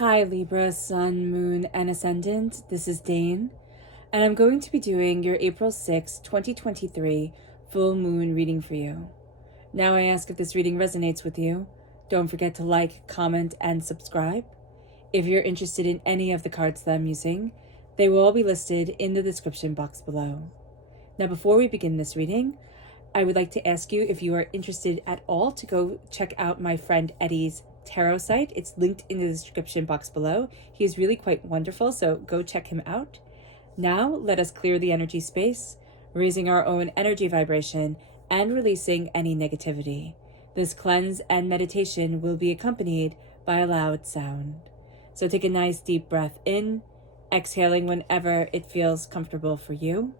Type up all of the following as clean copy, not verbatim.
Hi Libra, Sun, Moon, and Ascendant. This is Dane, and I'm going to be doing your April 6, 2023 full moon reading for you. Now I ask if this reading resonates with you. Don't forget to like, comment, and subscribe. If you're interested in any of the cards that I'm using, they will all be listed in the description box below. Now before we begin this reading, I would like to ask you if you are interested at all to go check out my friend Eddie's tarot site. It's linked in the description box below. He is really quite wonderful, so go check him out. Now let us clear the energy space, raising our own energy vibration and releasing any negativity. This cleanse and meditation will be accompanied by a loud sound. So take a nice deep breath in, exhaling whenever it feels comfortable for you.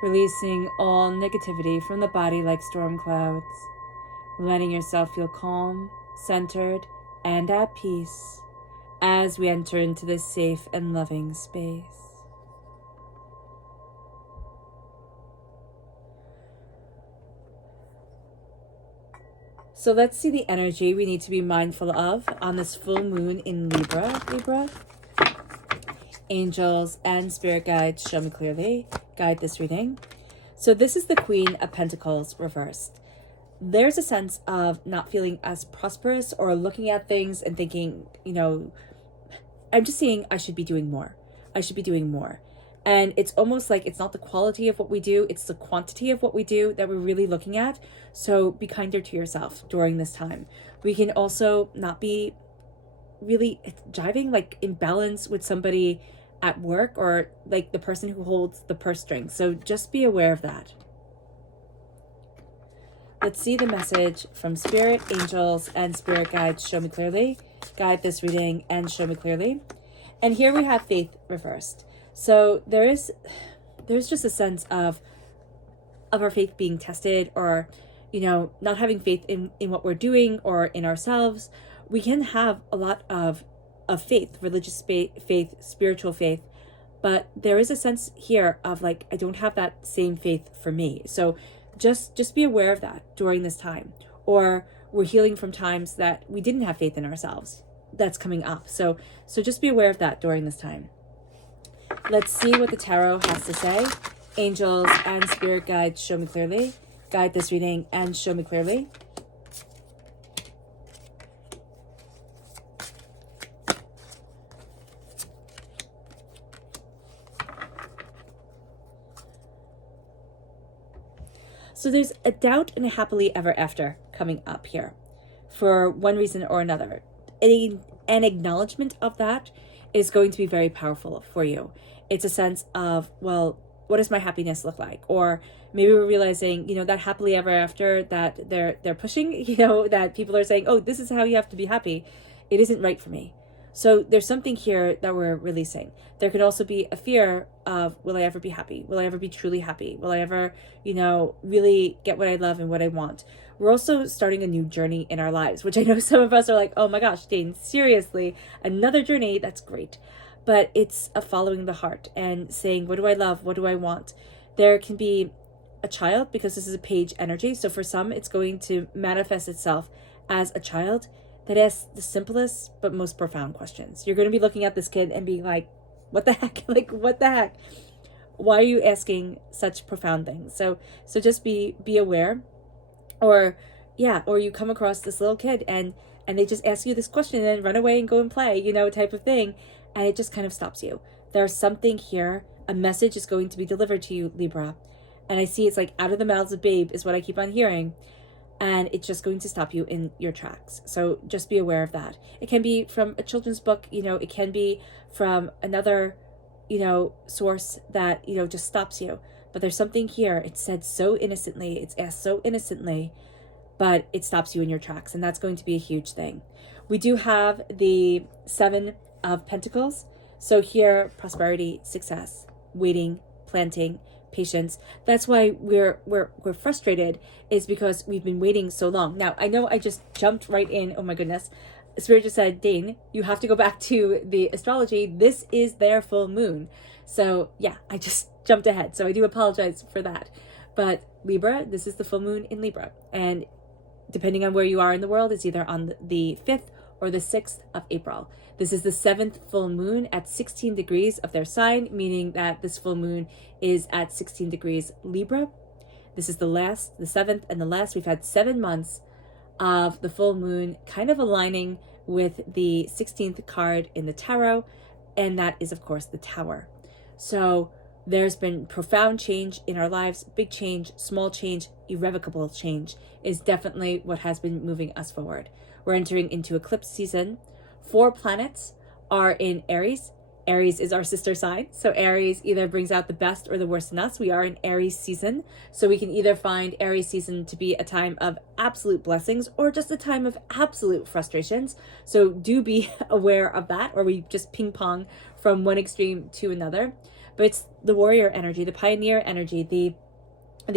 Releasing all negativity from the body like storm clouds, letting yourself feel calm, centered, and at peace as we enter into this safe and loving space. So let's see the energy we need to be mindful of on this full moon in Libra. Angels and spirit guides show me clearly. Guide this reading. So this is the Queen of Pentacles reversed. There's a sense of not feeling as prosperous or looking at things and thinking, I'm just seeing I should be doing more. I should be doing more. And it's almost like it's not the quality of what we do, it's the quantity of what we do that we're really looking at. So be kinder to yourself during this time. We can also not be really jiving, like in balance with somebody at work or like the person who holds the purse strings. So just be aware of that. Let's see the message from Spirit, Angels, and Spirit Guides. Show me clearly. Guide this reading and show me clearly. And here we have Faith reversed. So there's just a sense of our faith being tested, or not having faith in what we're doing or in ourselves. We can have a lot of faith, religious faith, spiritual faith, but there is a sense here of like, I don't have that same faith for me. So just be aware of that during this time. Or we're healing from times that we didn't have faith in ourselves. That's coming up. So just be aware of that during this time. Let's see what the tarot has to say. Angels and spirit guides, show me clearly. Guide this reading and show me clearly. So there's a doubt and a happily ever after coming up here for one reason or another. An acknowledgement of that is going to be very powerful for you. It's a sense of, well, what does my happiness look like? Or maybe we're realizing, that happily ever after that they're pushing, that people are saying, oh, this is how you have to be happy. It isn't right for me. So there's something here that we're releasing. There could also be a fear of, will I ever be happy? Will I ever be truly happy? Will I ever, really get what I love and what I want? We're also starting a new journey in our lives, which I know some of us are like, oh my gosh, Dane, seriously, another journey? That's great. But it's a following the heart and saying, what do I love? What do I want? There can be a child, because this is a page energy. So for some, it's going to manifest itself as a child that asks the simplest but most profound questions. You're going to be looking at this kid and being like, what the heck? Like, what the heck? Why are you asking such profound things? So just be aware. Or you come across this little kid and they just ask you this question and then run away and go and play, type of thing. And it just kind of stops you. There's something here. A message is going to be delivered to you, Libra. And I see it's like out of the mouths of babe is what I keep on hearing. And it's just going to stop you in your tracks. So just be aware of that. It can be from a children's book, it can be from another source that, just stops you. But there's something here. It's said so innocently. It's asked so innocently, but it stops you in your tracks. And that's going to be a huge thing. We do have the 7 of Pentacles. So here, prosperity, success, waiting, planting, patience. That's why we're frustrated, is because we've been waiting so long. Now, I know I just jumped right in. Oh my goodness. Spirit just said, Dane, you have to go back to the astrology. This is their full moon. So yeah, I just jumped ahead. So I do apologize for that. But Libra, this is the full moon in Libra. And depending on where you are in the world, it's either on the 5th or the 6th of April. This is the 7th full moon at 16 degrees of their sign, meaning that this full moon is at 16 degrees Libra. This is the 7th and the last. We've had 7 months of the full moon kind of aligning with the 16th card in the tarot, and that is, of course, the Tower. So there's been profound change in our lives. Big change, small change, irrevocable change is definitely what has been moving us forward. We're entering into eclipse season. 4 planets are in Aries. Aries is our sister sign. So Aries either brings out the best or the worst in us. We are in Aries season. So we can either find Aries season to be a time of absolute blessings or just a time of absolute frustrations. So do be aware of that, or we just ping pong from one extreme to another. But it's the warrior energy, the pioneer energy, the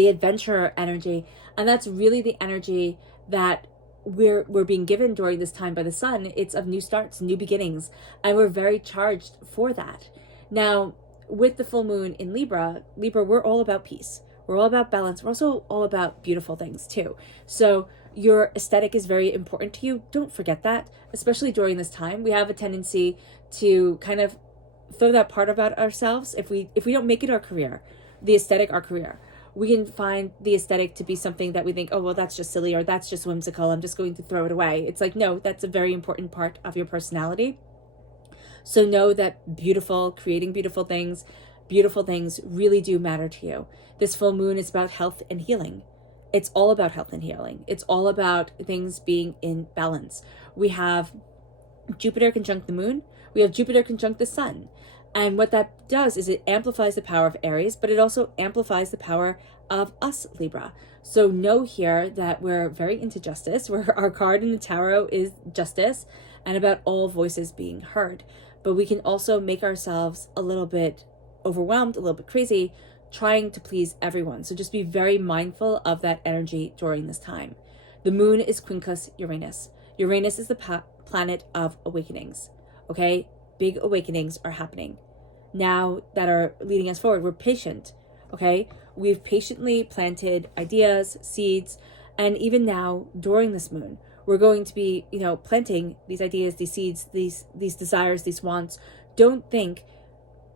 adventurer energy. And that's really the energy that we're being given during this time by the sun. It's of new starts, new beginnings, and we're very charged for that. Now, with the full moon in Libra, we're all about peace. We're all about balance. We're also all about beautiful things too. So your aesthetic is very important to you. Don't forget that, especially during this time. We have a tendency to kind of throw that part about ourselves. If we don't make it our career, the aesthetic our career, we can find the aesthetic to be something that we think, oh, well, that's just silly, or that's just whimsical, I'm just going to throw it away. It's like, no, that's a very important part of your personality. So know that creating beautiful things really do matter to you. This full moon is about health and healing. It's all about health and healing. It's all about things being in balance. We have Jupiter conjunct the moon. We have Jupiter conjunct the sun. And what that does is it amplifies the power of Aries, but it also amplifies the power of us, Libra. So know here that we're very into justice. Our card in the tarot is justice and about all voices being heard. But we can also make ourselves a little bit overwhelmed, a little bit crazy, trying to please everyone. So just be very mindful of that energy during this time. The moon is quincus Uranus. Uranus is the planet of awakenings. Okay? Big awakenings are happening now that are leading us forward. We're patient, okay? We've patiently planted ideas, seeds, and even now during this moon, we're going to be, planting these ideas, these seeds, these desires, these wants. Don't think,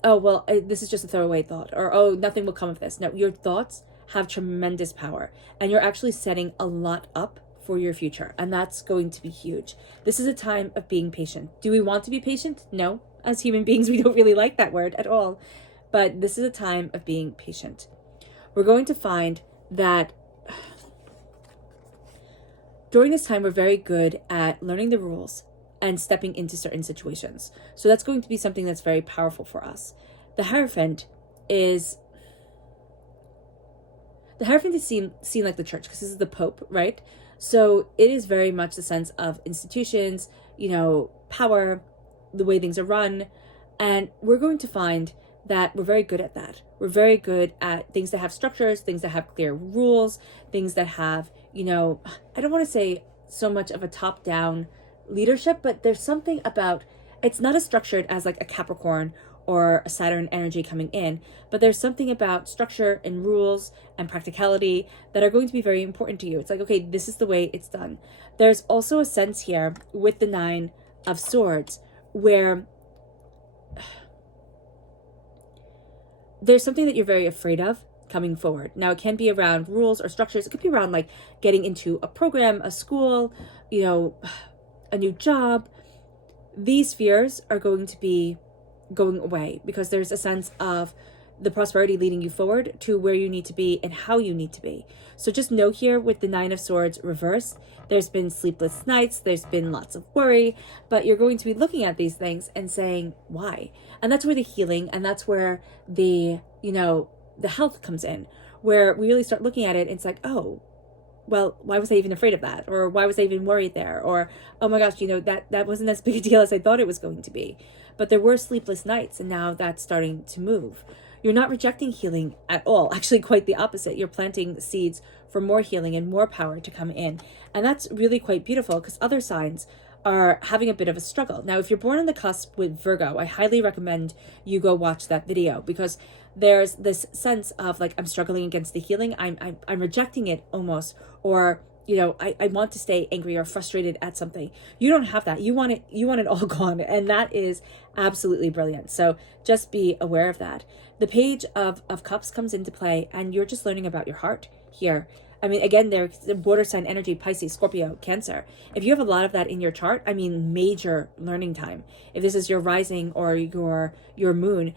oh, well, this is just a throwaway thought, or, oh, nothing will come of this. No, your thoughts have tremendous power, and you're actually setting a lot up for your future, and that's going to be huge. This is a time of being patient. Do we want to be patient? No. As human beings, we don't really like that word at all. But this is a time of being patient. We're going to find that during this time, we're very good at learning the rules and stepping into certain situations. So that's going to be something that's very powerful for us. The Hierophant is seen like the church, because this is the Pope, right? So it is very much the sense of institutions, power, the way things are run. And we're going to find that we're very good at that. We're very good at things that have structures, things that have clear rules, things that have, I don't want to say so much of a top-down leadership, but there's something about, it's not as structured as like a Capricorn or a Saturn energy coming in, but there's something about structure and rules and practicality that are going to be very important to you. It's like, okay, this is the way it's done. There's also a sense here with the 9 of Swords where there's something that you're very afraid of coming forward. Now, it can be around rules or structures. It could be around like getting into a program, a school, a new job. These fears are going to be going away because there's a sense of the prosperity leading you forward to where you need to be and how you need to be. So just know here with the Nine of Swords reverse, there's been sleepless nights, there's been lots of worry, but you're going to be looking at these things and saying, why? And that's where the healing, and that's where the, the health comes in, where we really start looking at it. And it's like, oh, well, why was I even afraid of that? Or why was I even worried there? Or, oh my gosh, that wasn't as big a deal as I thought it was going to be. But there were sleepless nights, and now that's starting to move. You're not rejecting healing at all. Actually, quite the opposite. You're planting seeds for more healing and more power to come in. And that's really quite beautiful, because other signs are having a bit of a struggle. Now, if you're born on the cusp with Virgo, I highly recommend you go watch that video, because there's this sense of like, I'm struggling against the healing. I'm rejecting it almost, or I want to stay angry or frustrated at something. You don't have that. You want it all gone. And that is absolutely brilliant. So just be aware of that. The Page of Cups comes into play, and you're just learning about your heart here. I mean, again, there's the water sign energy, Pisces, Scorpio, Cancer. If you have a lot of that in your chart, I mean, major learning time. If this is your rising or your moon,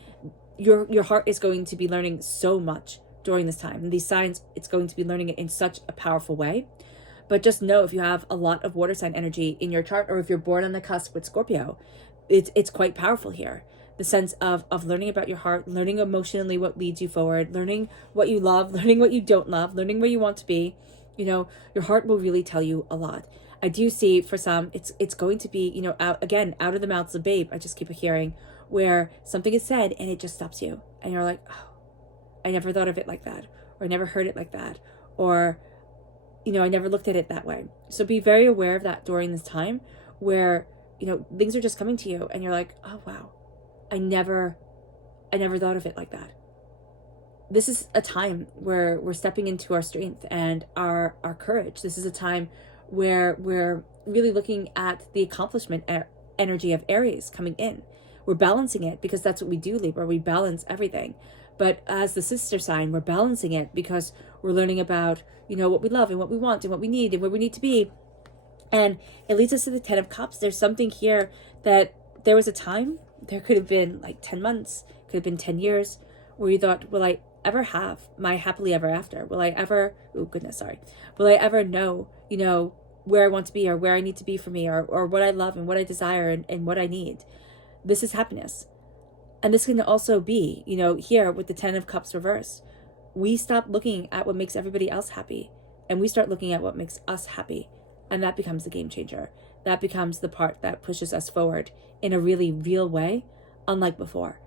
your heart is going to be learning so much during this time. And these signs, it's going to be learning it in such a powerful way. But just know, if you have a lot of water sign energy in your chart, or if you're born on the cusp with Scorpio, it's quite powerful here. The sense of learning about your heart, learning emotionally what leads you forward, learning what you love, learning what you don't love, learning where you want to be. Your heart will really tell you a lot. I do see for some, it's going to be, out of the mouths of babe. I just keep hearing where something is said and it just stops you. And you're like, oh, I never thought of it like that. Or I never heard it like that. Or, I never looked at it that way. So be very aware of that during this time where, things are just coming to you and you're like, oh, wow. I never thought of it like that. This is a time where we're stepping into our strength and our courage. This is a time where we're really looking at the accomplishment energy of Aries coming in. We're balancing it because that's what we do, Libra. We balance everything. But as the sister sign, we're balancing it because we're learning about, what we love and what we want and what we need and where we need to be. And it leads us to the 10 of Cups. There's something here that there was a time, there could have been like 10 months, could have been 10 years, where you thought, will I ever have my happily ever after? Will I ever, will I ever know, where I want to be or where I need to be for me, or what I love and what I desire and what I need? This is happiness. And this can also be, here with the 10 of Cups reverse, we stop looking at what makes everybody else happy and we start looking at what makes us happy. And that becomes the game changer. That becomes the part that pushes us forward in a really real way, unlike before.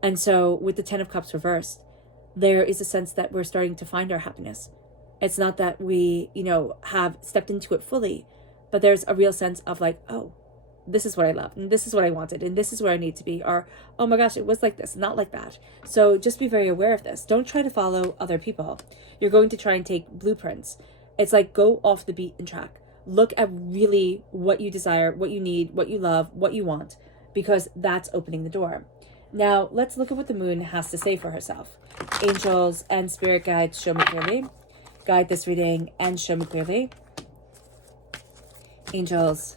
And so with the 10 of Cups reversed, there is a sense that we're starting to find our happiness. It's not that we, have stepped into it fully, but there's a real sense of like, oh, this is what I love, and this is what I wanted, and this is where I need to be, or, oh my gosh, it was like this, not like that. So just be very aware of this. Don't try to follow other people. You're going to try and take blueprints. It's like, go off the beaten track. Look at really what you desire, what you need, what you love, what you want, because that's opening the door. Now, let's look at what the moon has to say for herself. Angels and spirit guides, show me clearly. Guide this reading and show me clearly. Angels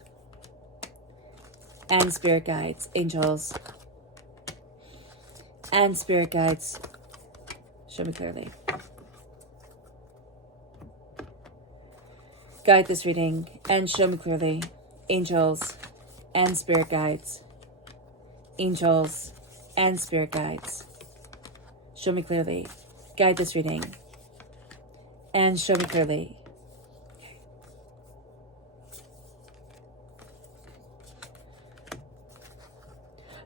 and spirit guides, angels and spirit guides, show me clearly. Guide this reading and show me clearly. Angels and spirit guides, angels and spirit guides, show me clearly. Guide this reading and show me clearly.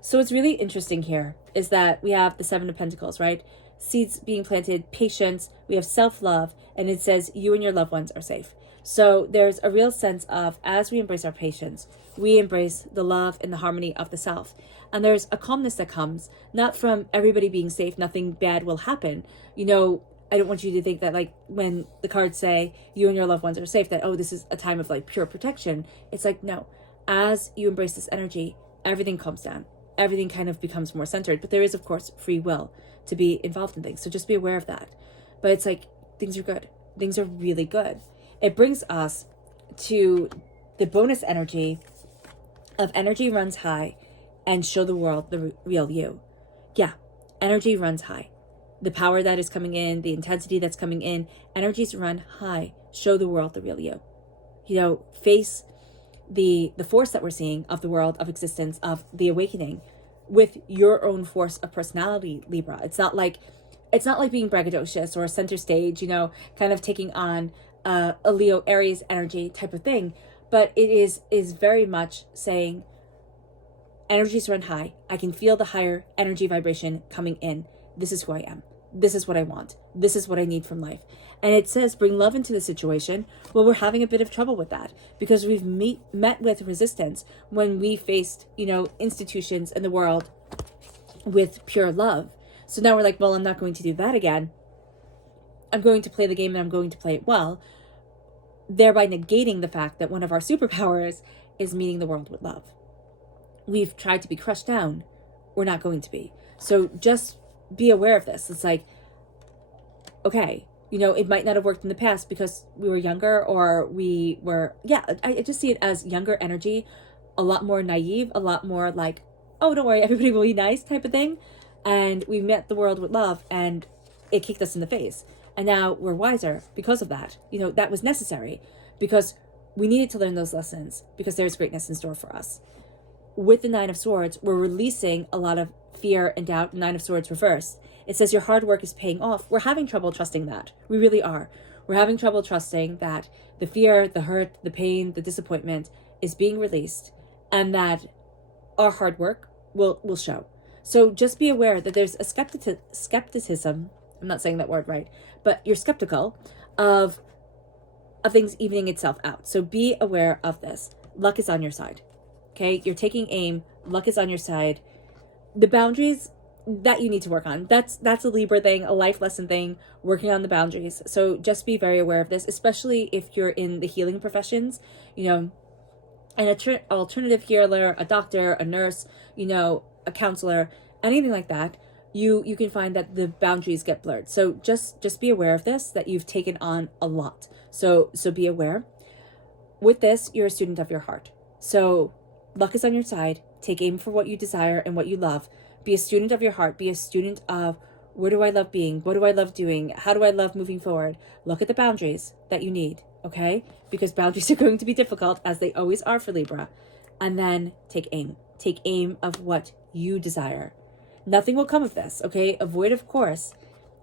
So what's really interesting here is that we have the 7 of Pentacles, right? Seeds being planted, patience, we have self-love, and it says you and your loved ones are safe. So there's a real sense of, as we embrace our patience, we embrace the love and the harmony of the self. And there's a calmness that comes, not from everybody being safe, nothing bad will happen. I don't want you to think that like when the cards say you and your loved ones are safe, that, oh, this is a time of like pure protection. It's like, no, as you embrace this energy, everything calms down. Everything kind of becomes more centered. But there is, of course, free will to be involved in things. So just be aware of that. But it's like, things are good. Things are really good. It brings us to the bonus energy of energy runs high and show the world the real you. Yeah, energy runs high. the power that is coming in, the intensity that's coming in, energies run high. Show the world the real you. Face the force that we're seeing of the world, of existence, of the awakening with your own force of personality, Libra. It's not like being braggadocious or center stage, kind of taking on a Leo Aries energy type of thing. But it is very much saying energies run high. I can feel the higher energy vibration coming in. This is who I am. This is what I want. This is what I need from life. And it says bring love into the situation. Well, we're having a bit of trouble with that because we've met with resistance when we faced, institutions in the world with pure love. So now we're like, well, I'm not going to do that again. I'm going to play the game and I'm going to play it well, thereby negating the fact that one of our superpowers is meeting the world with love. We've tried to be crushed down. We're not going to be. So just be aware of this. It's like, okay, it might not have worked in the past because we were younger or we were, I just see it as younger energy, a lot more naive, a lot more like, oh, don't worry, everybody will be nice type of thing. And we met the world with love and it kicked us in the face. And now we're wiser because of that. That was necessary because we needed to learn those lessons because there's greatness in store for us. With the Nine of Swords, we're releasing a lot of fear and doubt. Nine of Swords reversed. It says your hard work is paying off. We're having trouble trusting that. We really are. We're having trouble trusting that the fear, the hurt, the pain, the disappointment is being released and that our hard work will show. So just be aware that there's a skepticism. I'm not saying that word right, but you're skeptical of things evening itself out. So be aware of this. Luck is on your side. Okay, you're taking aim. Luck is on your side. The boundaries that you need to work on. That's a Libra thing, a life lesson thing, working on the boundaries. So just be very aware of this, especially if you're in the healing professions, an alternative healer, a doctor, a nurse, a counselor, anything like that. You can find that the boundaries get blurred. So just be aware of this, that you've taken on a lot. So be aware. With this, you're a student of your heart. So luck is on your side. Take aim for what you desire and what you love. Be a student of your heart. Be a student of where do I love being? What do I love doing? How do I love moving forward? Look at the boundaries that you need, okay? Because boundaries are going to be difficult, as they always are for Libra. And then take aim. Take aim of what you desire. Nothing will come of this, okay? Avoid, of course,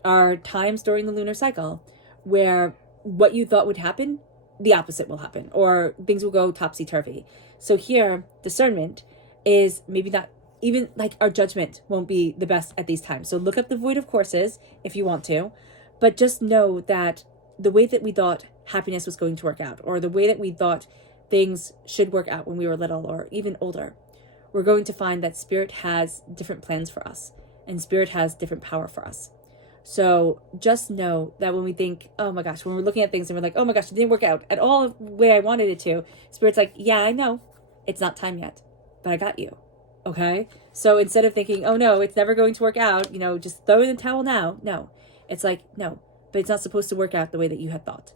are times during the lunar cycle where what you thought would happen, the opposite will happen, or things will go topsy-turvy. So here, discernment is maybe not even like our judgment won't be the best at these times. So look up the void of courses if you want to, but just know that the way that we thought happiness was going to work out, or the way that we thought things should work out when we were little or even older, we're going to find that Spirit has different plans for us and Spirit has different power for us. So just know that when we think, oh my gosh, when we're looking at things and we're like, oh my gosh, it didn't work out at all the way I wanted it to, Spirit's like, yeah, I know, it's not time yet, but I got you. Okay? So instead of thinking, oh no, it's never going to work out, just throw in the towel now. No, it's like, no, but it's not supposed to work out the way that you had thought.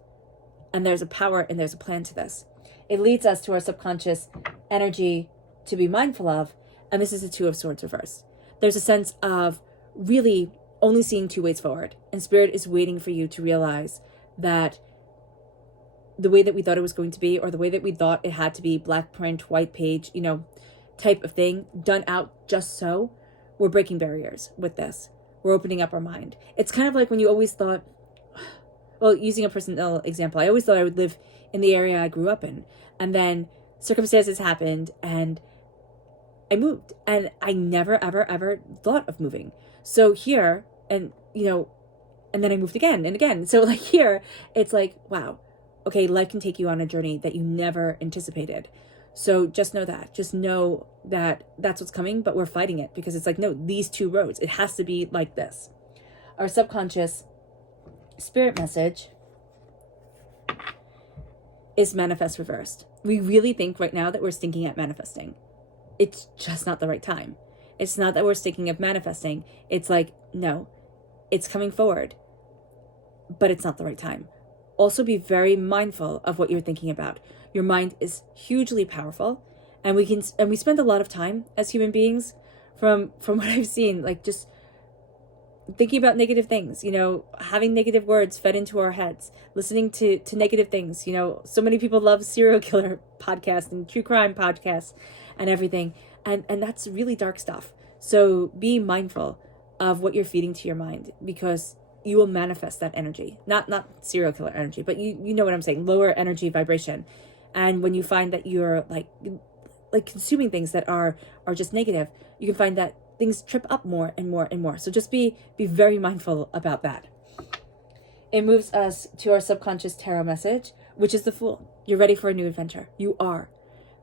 And there's a power and there's a plan to this. It leads us to our subconscious energy to be mindful of. And this is the Two of Swords reversed. There's a sense of really only seeing two ways forward. And Spirit is waiting for you to realize that the way that we thought it was going to be, or the way that we thought it had to be, black print, white page, type of thing, done out just so, we're breaking barriers with this. We're opening up our mind. It's kind of like when you always thought, well, using a personal example, I always thought I would live in the area I grew up in. And then circumstances happened and I moved. And I never, ever, ever thought of moving. So here, and then I moved again and again. So like here, it's like, wow, okay, life can take you on a journey that you never anticipated. So just know that. Just know that that's what's coming, but we're fighting it because it's like, no, these two roads. It has to be like this. Our subconscious Spirit message is manifest reversed. We really think right now that we're stinking at manifesting. It's just not the right time. It's not that we're stinking of manifesting. It's like, no, it's coming forward, but it's not the right time. Also be very mindful of what you're thinking about. Your mind is hugely powerful, and we spend a lot of time as human beings from what I've seen, like just thinking about negative things, having negative words fed into our heads, listening to negative things. So many people love serial killer podcasts and true crime podcasts and everything. And that's really dark stuff. So be mindful of what you're feeding to your mind, because you will manifest that energy. Not serial killer energy, but you know what I'm saying, lower energy vibration. And when you find that you're like consuming things that are just negative, you can find that things trip up more and more and more. So just be very mindful about that. It moves us to our subconscious tarot message, which is the Fool. You're ready for a new adventure. You are.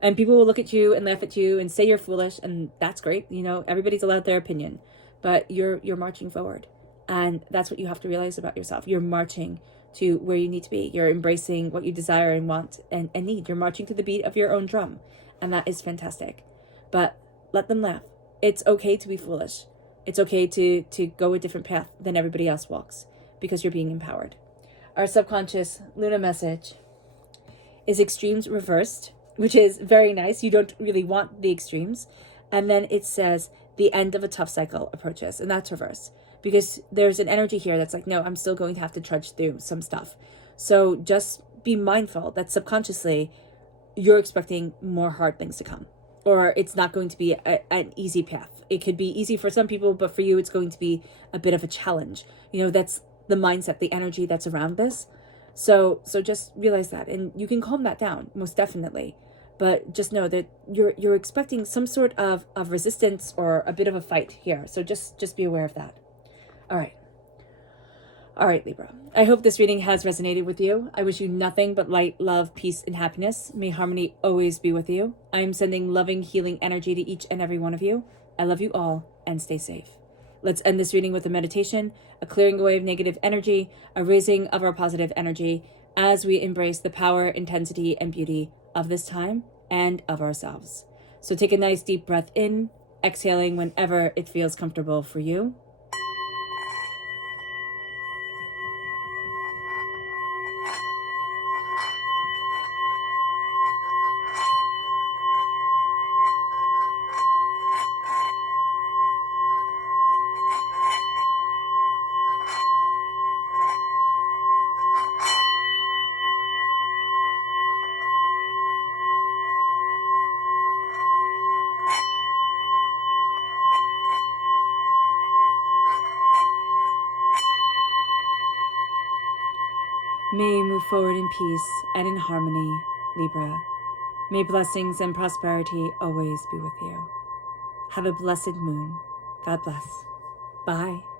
And people will look at you and laugh at you and say you're foolish, and that's great. Everybody's allowed their opinion, but you're marching forward. And that's what you have to realize about yourself. You're marching to where you need to be. You're embracing what you desire and want and need. You're marching to the beat of your own drum. And that is fantastic. But let them laugh. It's okay to be foolish. It's okay to go a different path than everybody else walks, because you're being empowered. Our subconscious Luna message is extremes reversed, which is very nice. You don't really want the extremes. And then it says the end of a tough cycle approaches, and that's reverse, because there's an energy here that's like, no, I'm still going to have to trudge through some stuff. So just be mindful that subconsciously you're expecting more hard things to come, or it's not going to be an easy path. It could be easy for some people, but for you, it's going to be a bit of a challenge. That's the mindset, the energy that's around this. So just realize that, and you can calm that down, most definitely. But just know that you're expecting some sort of resistance or a bit of a fight here. So just be aware of that. All right, Libra. I hope this reading has resonated with you. I wish you nothing but light, love, peace, and happiness. May harmony always be with you. I am sending loving, healing energy to each and every one of you. I love you all, and stay safe. Let's end this reading with a meditation, a clearing away of negative energy, a raising of our positive energy as we embrace the power, intensity, and beauty of this time and of ourselves. So take a nice deep breath in, exhaling whenever it feels comfortable for you. May you move forward in peace and in harmony, Libra. May blessings and prosperity always be with you. Have a blessed moon. God bless. Bye.